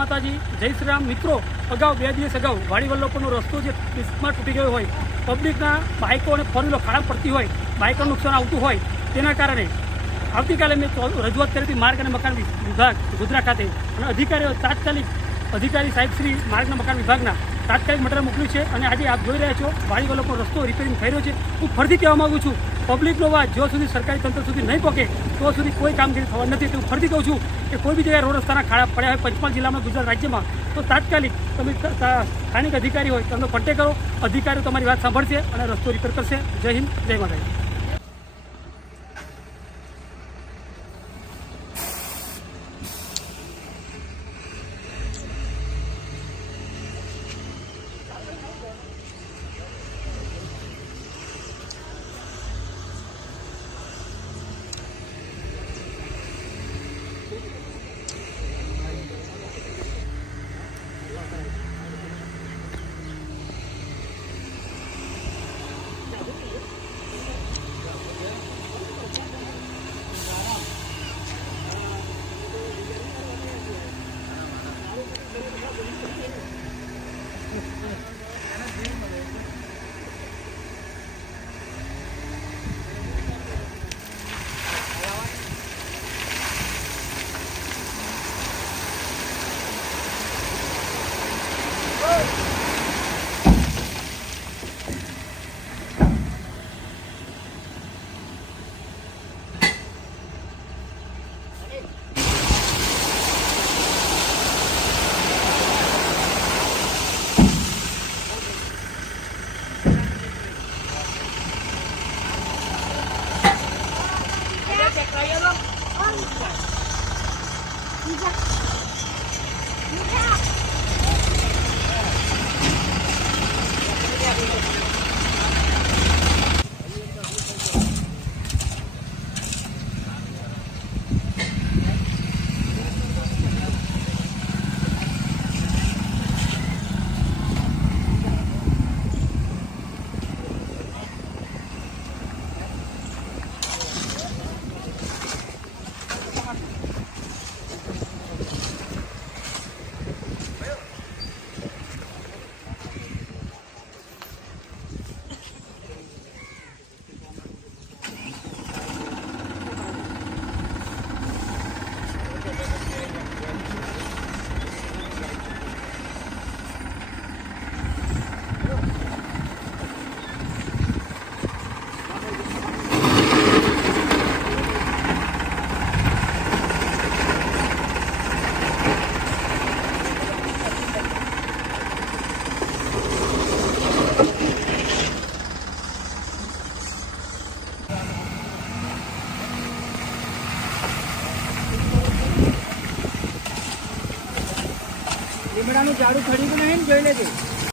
માતાજી જય શ્રી રામ મિત્રો, અગાઉ 2 દિવસ અગાઉ વાડી વલ્લભપુરનો રસ્તો જે ડિસ્કમાં તૂટી ગયો હોય, પબ્લિકના બાઇકો અને ફોર વ્હીલર ખાડા પડતી હોય, બાઇકોનું નુકસાન આવતું હોય, તેના કારણે આવતીકાલે મેં રજૂઆત કરી હતી માર્ગ અને મકાન વિભાગ ગુજરાત ખાતે અને અધિકારીઓ તાત્કાલિક અધિકારી સાહેબ શ્રી માર્ગ અને મકાન વિભાગના તાત્કાલિક મટીરિયલ મોકલ્યું છે અને આજે આપ જોઈ રહ્યા છો વાડી વલ્લભપુરનો રસ્તો રિપેરિંગ થઈ રહ્યો છે। હું ફરીથી કહેવા માગું છું, પબ્લિકનો અવાજ જ્યાં સુધી સરકારી તંત્ર સુધી નહીં પહોંચે તો સુધી કોઈ કામગીરી થવા નથી। તો હું ફરીથી કહું છું કે કોઈ બી જગ્યાએ રોડ રસ્તાના ખાડા પડ્યા હોય પંચમહાલ જિલ્લામાં, ગુજરાત રાજ્યમાં, તો તાત્કાલિક તમે સ્થાનિક અધિકારી હોય તેમનો કોન્ટેક્ટ કરો, અધિકારીઓ તમારી વાત સાંભળશે અને રસ્તો રિપેર કરશે। જય હિન્દ, જય માતાજી। લીમડાનું ઝાડું ખરી ગયું નહીં, જોઈ લેજે।